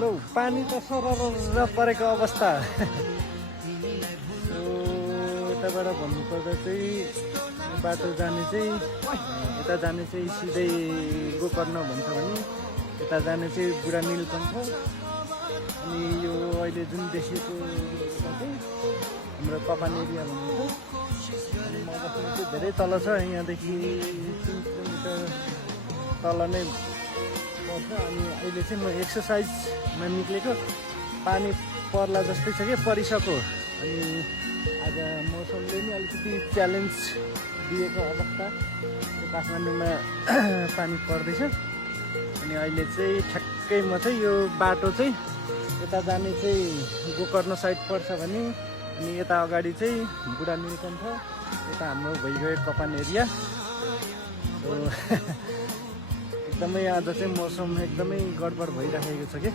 लौ पानी त सरर परेको अवस्था। यताबाट भन्नुपर्दा चाहिँ बाटो जाने चाहिँ यता जाने चाहिँ सिधै गोकर्ण भन्छ भने यता जाने चाहिँ बुढा नीलकण्ठ। अनि यो अहिले जुन देखेको चाहिँ हाम्रो कपान एरिया भनिन्छ। अनि म बस्नु चाहिँ धेरै तल छ, यहाँदेखि 3 किलोमिटर तल नै पर्छ। अनि अहिले चाहिँ म एक्सर्साइजमा निक्लेको, पानी पर्ला जस्तै छ कि परिसक्यो। अनि आज मौसमले नि अलिकति च्यालेन्ज दिएको अवस्था, काठमाडौँमा पानी पर्दैछ। अनि अहिले चाहिँ ठ्याक्कै म चाहिँ यो बाटो चाहिँ यता जाने चाहिँ गोकर्ण साइड पर्छ भने, अनि यता अगाडि चाहिँ बुढा नीलकण्ठ, यता हाम्रो भइगयो कपान एरिया। सो एकदमै आज चाहिँ मौसम एकदमै गडबड भइराखेको छ कि।